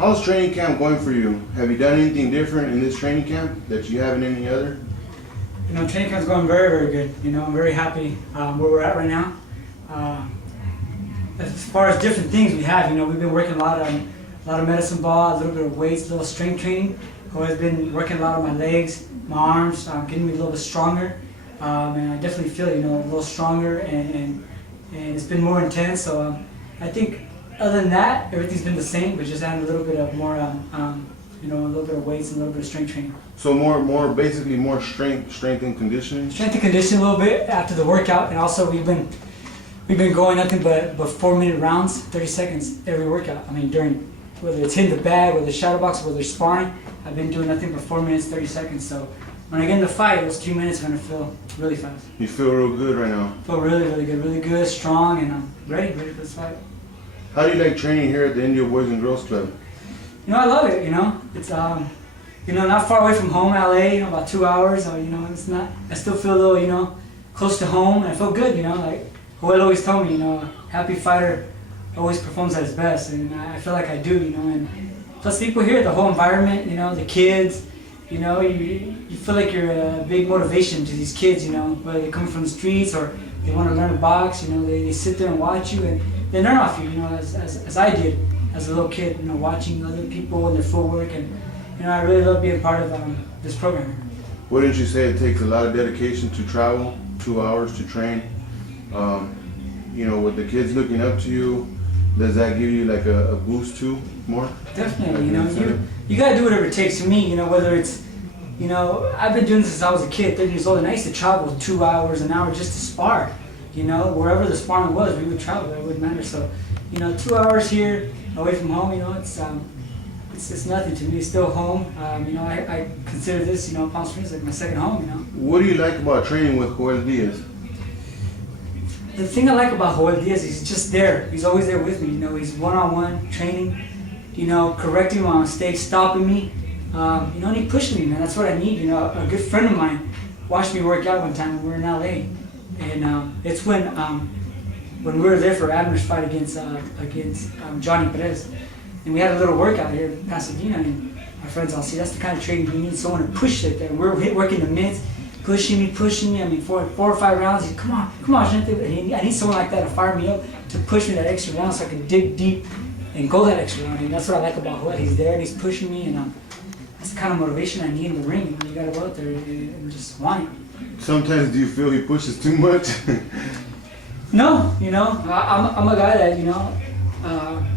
How's training camp going for you? Have you done anything different in this training camp that you haven't in any other? You know, training camp's going very, very good. You know, I'm very happy where we're at right now. As far as different things we have, you know, we've been working a lot of medicine ball, a little bit of weights, a little strength training. I've been working a lot on my legs, my arms, getting me a little bit stronger. And I definitely feel, you know, a little stronger, and it's been more intense. So I think other than that, everything's been the same, but just adding a little bit of more, you know, a little bit of weights and a little bit of strength training. So basically more strength and conditioning? Strength and conditioning a little bit after the workout, and also we've been going nothing but 4-minute rounds, 30 seconds every workout. I mean, during, whether it's hitting the bag, whether it's shadow box, whether it's sparring, I've been doing nothing but 4 minutes, 30 seconds. So when I get in the fight, those 3 minutes are gonna feel really fast. You feel real good right now? I feel really good, strong, and I'm ready for this fight. How do you like training here at the Indio Boys and Girls Club? You know, I love it. You know, it's you know, not far away from home, LA. You know, about 2 hours. So, you know, it's not. I still feel a little, you know, close to home, and I feel good. You know, like Joel always told me, you know, a happy fighter always performs at his best, and I feel like I do. You know, and plus people here, the whole environment. You know, the kids. You know, you feel like you're a big motivation to these kids. You know, whether they're coming from the streets or they want to learn to box. You know, they sit there and watch you, and they learn off you. You know, as I did as a little kid. You know, watching other people and their footwork, and you know, I really love being part of this program. Wouldn't you say it takes a lot of dedication to travel 2 hours to train? You know, with the kids looking up to you, does that give you like a boost too, more? Definitely, you know, you gotta do whatever it takes. To me, you know, whether it's, you know, I've been doing this since I was a kid, 30 years old, and I used to travel 2 hours, an hour just to spar. You know, wherever the sparring was, we would travel, it wouldn't matter. So, you know, 2 hours here, away from home, you know, it's nothing to me. It's still home. You know, I consider this, you know, Palm Springs like my second home, you know. What do you like about training with Joel Diaz? The thing I like about Joel Diaz is he's just there. He's always there with me, you know. He's one-on-one training, you know, correcting my mistakes, stopping me, you know, and he pushed me, man. That's what I need, you know. A good friend of mine watched me work out one time when we were in LA, and it's when we were there for Abner's fight against Johnny Perez. And we had a little workout here in Pasadena, and my friends all see that's the kind of training you need, someone to push it there. We're working the mids, pushing me. I mean, 4 or 5 rounds. He's, come on, Vicente. I need someone like that to fire me up, to push me that extra round so I can dig deep and go that extra round. And that's what I like about Joel. He's there and he's pushing me, and that's the kind of motivation I need in the ring. You gotta go out there and just want it. Sometimes do you feel he pushes too much? No, you know, I'm a guy that, you know,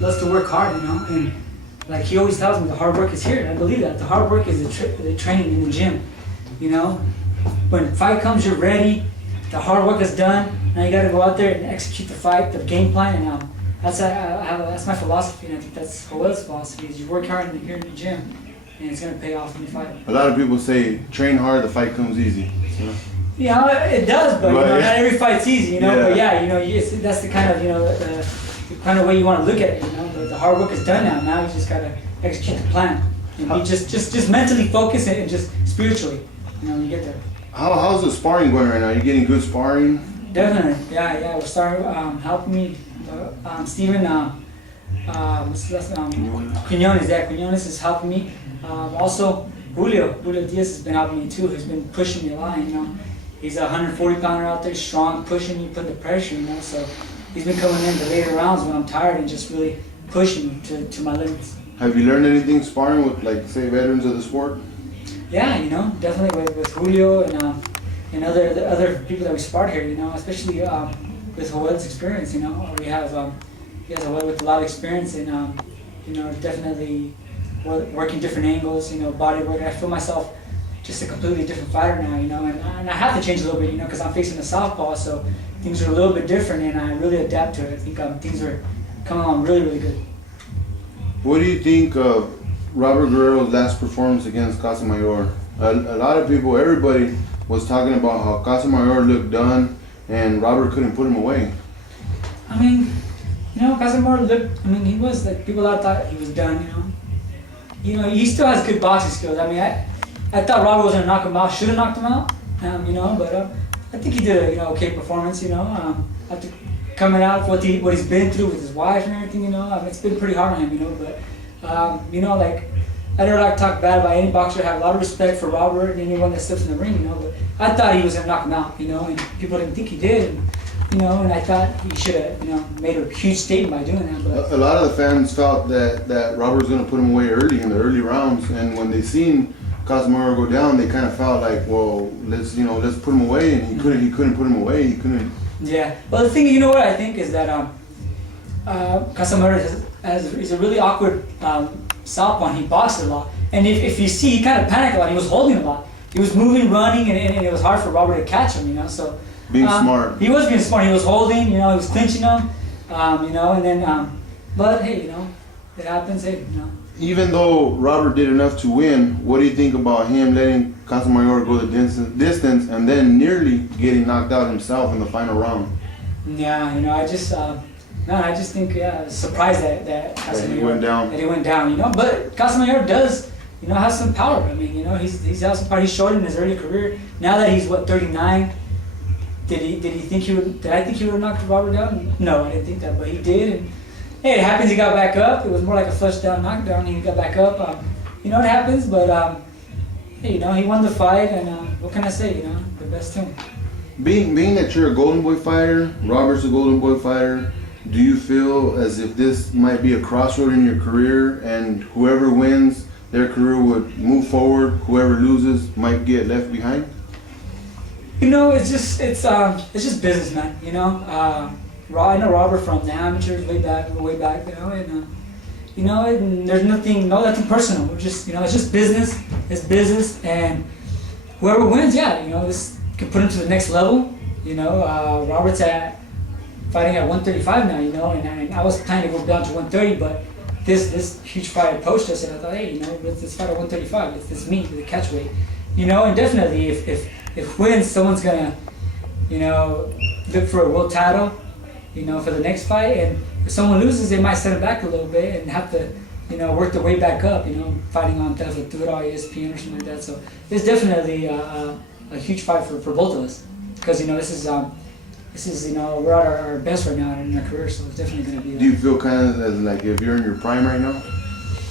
loves to work hard, you know, and like he always tells me, the hard work is here, and I believe that. The hard work is the training in the gym, you know. When the fight comes, you're ready, the hard work is done, now you gotta go out there and execute the fight, the game plan, and that's my philosophy, and I think that's Joel's philosophy, is you work hard here in the gym, and it's gonna pay off when you fight. A lot of people say, train hard, the fight comes easy. Yeah, it does, but you know, not every fight's easy, you know. Yeah. But yeah, you know, that's the kind of, you know, the kind of way you want to look at it. You know, the hard work is done now. Now you just gotta execute the plan. And you just mentally focus it, and just spiritually, you know, you get there. How's the sparring going right now? You getting good sparring? Definitely, yeah. We're starting helping me, Steven. What's his last name? Quinones. Yeah, Quinones is helping me. Also, Julio Diaz has been helping me too. He's been pushing me a lot, you know. He's a 140-pounder out there, strong, pushing me, putting the pressure, you know. So he's been coming in the later rounds when I'm tired and just really pushing me to my limits. Have you learned anything sparring with, like, say, veterans of the sport? Yeah, you know, definitely with Julio and other people that we sparred here, you know, especially with Joel's experience, you know. He has Joel with a lot of experience, and you know, definitely working different angles, you know, body work. I feel myself just a completely different fighter now, you know, and I have to change a little bit, you know, because I'm facing a southpaw, so things are a little bit different, and I really adapt to it. I think things are coming along really good. What do you think of Robert Guerrero's last performance against Casamayor? A lot of people, everybody was talking about how Casamayor looked done and Robert couldn't put him away. I mean, you know, Casamayor looked, I mean, he was like, people thought he was done, you know. You know, he still has good boxing skills. I mean, I thought Robert was going to knock him out, should have knocked him out, you know, but I think he did a okay performance, you know. After coming out, what he's been through with his wife and everything, you know, I mean, it's been pretty hard on him, you know, but You know, like, I don't like to talk bad about any boxer. I have a lot of respect for Robert and anyone that steps in the ring, you know, but I thought he was going to knock him out, you know, and people didn't think he did. And, you know, and I thought he should have, you know, made a huge statement by doing that. But a lot of the fans felt that Robert was going to put him away early in the early rounds, and when they seen Casemiro go down, they kind of felt like, well, let's put him away, and he couldn't put him away. He couldn't. Yeah. Well, the thing, you know what I think is that Casemiro is a really awkward southpaw, and he boxes a lot. And if you see, he kind of panicked a lot. He was holding a lot. He was moving, running, and it was hard for Robert to catch him, you know. So being smart. He was being smart. He was holding, you know. He was clinching him, you know. And then, but hey, you know, it happens. Hey, you know. Even though Robert did enough to win, what do you think about him letting Casemiro go the distance and then nearly getting knocked out himself in the final round? Yeah, you know, I just think, I was surprised that Casemiro he went down. That he went down, you know. But Casemiro does, you know, have some power. I mean, you know, he's had some power. He showed it in his early career. Now that he's 39, did I think he would have knocked Robert down? No, I didn't think that, but he did. And hey, it happens. He got back up. It was more like a flush down knockdown. He got back up. You know, it happens. But hey, you know, he won the fight, and what can I say? You know, the best to him. Being that you're a Golden Boy fighter, Robert's a Golden Boy fighter, do you feel as if this might be a crossroad in your career, and whoever wins, their career would move forward, whoever loses might get left behind? You know, it's just business, man. You know, I know Robert from the amateurs way back, you know, and you know, and there's nothing personal. We're just, you know, it's just business. It's business, and whoever wins, yeah, you know, this can put him to the next level. You know, Robert's fighting at 135 now, you know, and I was planning to go down to 130, but this huge fight approached us, and I thought, hey, you know, let's fight at 135. Let's meet the catch weight, you know, and definitely if wins, someone's gonna, you know, look for a world title, you know, for the next fight, and if someone loses, they might set it back a little bit and have to, you know, work their way back up, you know, fighting on Televised, ESPN or something like that. So it's definitely a huge fight for both of us, because, you know, this is, you know, we're at our best right now in our career, so it's definitely going to be. Do you feel kind of as like if you're in your prime right now?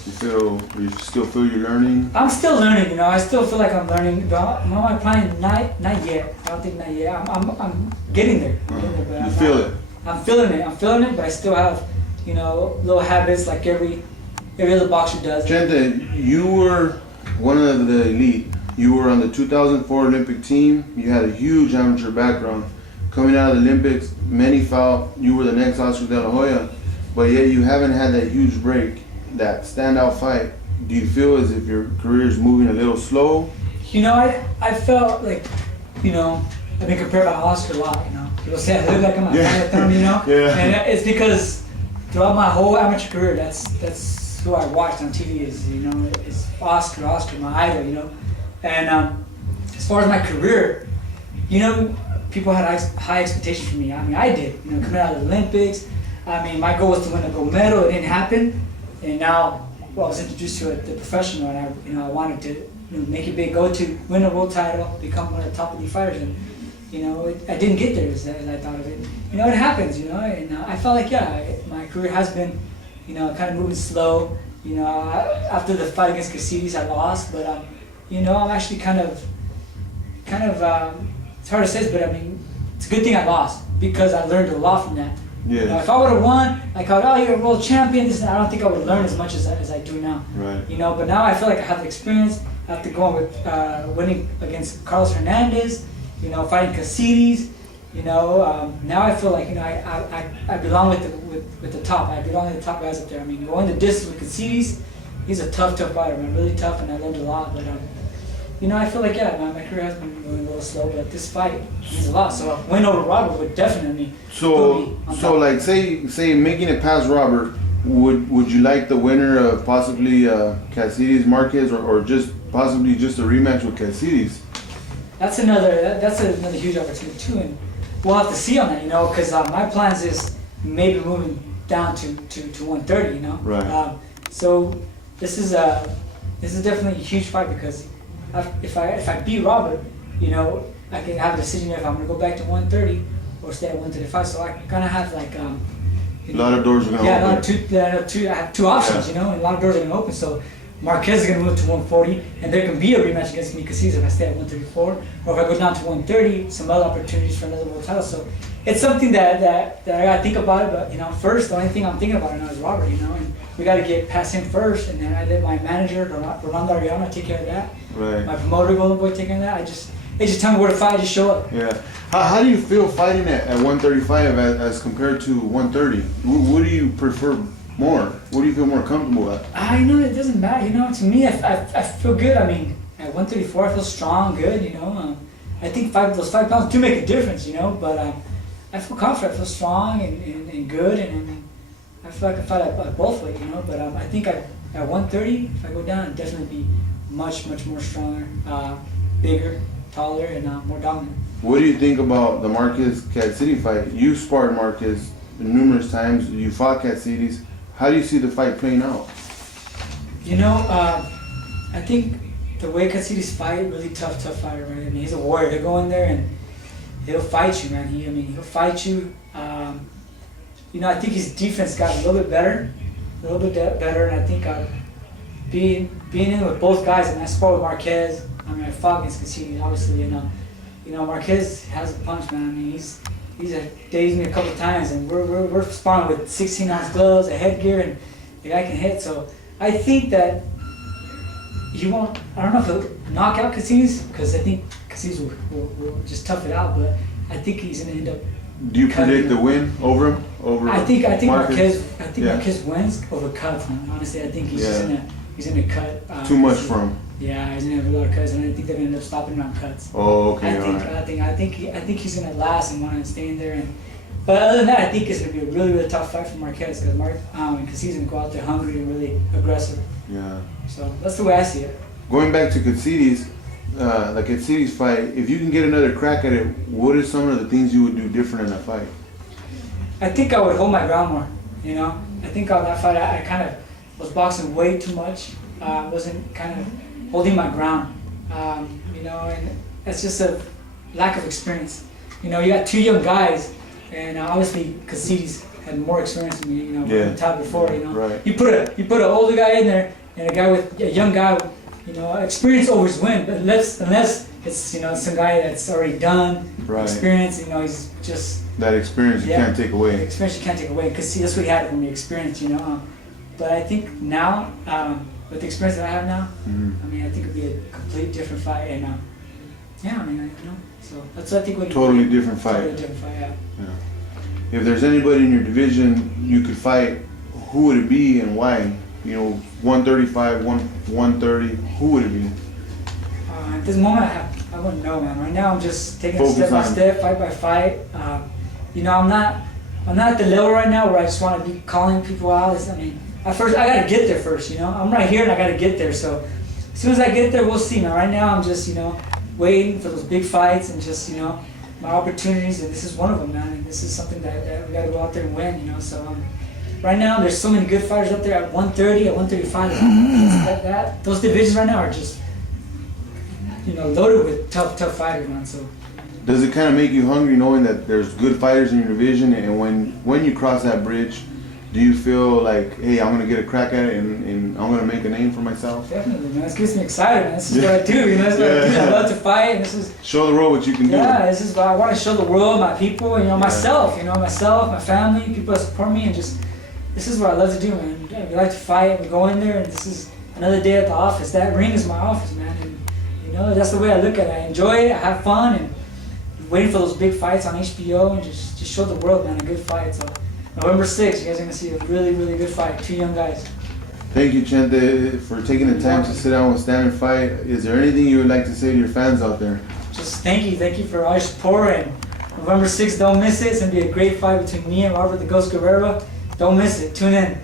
You still feel you're learning? I'm still learning, you know. I still feel like I'm learning. But am I prime? Not yet. I don't think not yet. I'm getting there. But you feel it? I'm feeling it, but I still have, you know, little habits like every other boxer does. Vicente, you were one of the elite. You were on the 2004 Olympic team. You had a huge amateur background. Coming out of the Olympics, many felt you were the next Oscar De La Hoya, but yet you haven't had that huge break, that standout fight. Do you feel as if your career is moving a little slow? You know, I felt like, you know, I've been compared to Oscar a lot, you know. People say I look like I'm a marathon, you know? Yeah. And it's because throughout my whole amateur career, that's who I watched on TV is, you know, is Oscar, my idol, you know. And as far as my career, you know, people had high expectations for me. I mean, I did. You know, coming out of the Olympics. I mean, my goal was to win a gold medal. It didn't happen. And now, well, I was introduced to the professional, and I wanted to, you know, make it big, go to win a world title, become one of the top elite fighters. And, you know, I didn't get there as I thought of it. You know, it happens, you know. And I felt like, my career has been, you know, kind of moving slow. You know, after the fight against Casillas, I lost. But, you know, I'm actually kind of, it's hard to say this, but I mean, it's a good thing I lost, because I learned a lot from that. Yeah. You know, if I would have won, like, oh, you're a world champion, I don't think I would have learned as much as I do now. Right. You know, but now I feel like I have the experience after going with winning against Carlos Hernandez, you know, fighting Casillas. You know, now I feel like, you know, I belong with the top. I belong with the top guys up there. I mean, going the distance with Casillas, he's a tough fighter, man, really tough, and I learned a lot. But you know, I feel like, my career has been moving a little slow, but this fight means a lot. So a win over Robert would definitely put me on top. So like, say making it past Robert, would you like the winner of possibly Casillas Marquez, or just possibly just a rematch with Casillas? That's another huge opportunity too, and we'll have to see on that, you know, because my plans is maybe moving down to 130, you know. Right. So this is definitely a huge fight, because if I beat Robert, you know, I can have a decision if I'm gonna go back to 130 or stay at 135. So I kind of have like, A lot of doors are going to Yeah, open. I have two options, Yeah. you know, and a lot of doors are going to open. So Marquez is going to move to 140, and there can be a rematch against me because if I stay at 134, or if I go down to 130, some other opportunities for another world title. So it's something that I got to think about it. But, you know, first, the only thing I'm thinking about right now is Robert, you know, and we got to get past him first, and then I let my manager, Rolando Ariana, take care of that. Right. My promoter, Golden Boy, take care of that. They just tell me where to fight, I just show up. Yeah. How do you feel fighting at 135 as compared to 130? What do you prefer more? What do you feel more comfortable at? I know it doesn't matter, you know. To me, I feel good. I mean, at 134, I feel strong, good, you know. I think those 5 pounds do make a difference, you know. But I feel confident, I feel strong and good, and I feel like I fight at both ways, you know. But I think at 130, if I go down, I'd definitely be much more stronger, bigger, taller, and more dominant. What do you think about the Marquez Cat City fight? You sparred Marquez numerous times. You fought Cat Cities. How do you see the fight playing out? You know, I think the way Cat Cities fight, really tough fighter, right? I mean, he's a warrior. He'll go in there and he'll fight you, man. He'll fight you. You know, I think his defense got a little bit better, and I think being in with both guys, and I sparred with Marquez. I mean, I fought against Cassini, obviously, and you know, Marquez has a punch, man. I mean, he's dazed me a couple times, and we're sparring with 16-ounce gloves, a headgear, and the guy can hit. So I think that he won't. I don't know if he'll knock out Cassinis, because I think Cassinis will just tough it out. But I think he's gonna end up. Do you predict the win over him? I think Marquez? Marquez wins over cuts, man. Honestly, I think he's gonna cut. Too much for him. Yeah, he's gonna have a lot of cuts, and I think they're gonna end up stopping him on cuts. Oh, okay. I think he's gonna last and want to stay in there. But other than that, I think it's gonna be a really tough fight for Marquez because he's gonna go out there hungry and really aggressive. Yeah. So that's the way I see it. Going back to Katsides, the Katsides fight, if you can get another crack at it, what are some of the things you would do different in that fight? I think I would hold my ground more. You know, I think on that fight I kind of was boxing way too much. Wasn't kind of holding my ground. You know, and it's just a lack of experience. You know, you got two young guys, and obviously Katsides had more experience than me. You know, from the top before. You know, right. You put an older guy in there and a young guy. You know, experience always wins, unless it's, you know, some guy that's already done, experience. You know, he's just that experience you can't take away. Experience you can't take away, because that's what he had from the experience. You know, but I think now with the experience that I have now, I mean, I think it'd be a complete different fight, and yeah, I mean, you know, so that's what I think. Totally different fight. Totally different fight, yeah. If there's anybody in your division you could fight, who would it be and why? You know, 135, 130, who would it be? At this moment, I wouldn't know, man. Right now, I'm just taking it step by step, fight by fight. You know, I'm not at the level right now where I just want to be calling people out. I mean, I gotta get there first. You know, I'm right here and I gotta get there. So as soon as I get there, we'll see, man. Right now, I'm just, you know, waiting for those big fights and just, you know, my opportunities. And this is one of them, man. And this is something that we gotta go out there and win. You know, so. Right now, there's so many good fighters up there at 130, at 135. Those divisions right now are just, you know, loaded with tough fighters, man. So. Does it kind of make you hungry knowing that there's good fighters in your division, and when you cross that bridge, do you feel like, hey, I'm gonna get a crack at it and I'm gonna make a name for myself? Definitely, man. This gets me excited, man. This is what I do. You know, this is what I do. I love to fight, and this is. Show the world what you can do. Yeah, this is what I want to show the world, my people, you know, myself. You know, myself, my family, people that support me, and just. This is what I love to do, man. We like to fight. We go in there, and this is another day at the office. That ring is my office, man. And you know, that's the way I look at it. I enjoy it. I have fun, and waiting for those big fights on HBO, and just show the world, man, a good fight. So November 6th, you guys are gonna see a really good fight. Two young guys. Thank you, Chente, for taking the time to sit down with Stand and Fight. Is there anything you would like to say to your fans out there? Just thank you for all your support. And November 6th, don't miss it. It's gonna be a great fight between me and Robert the Ghost Guerrero. Don't miss it. Tune in.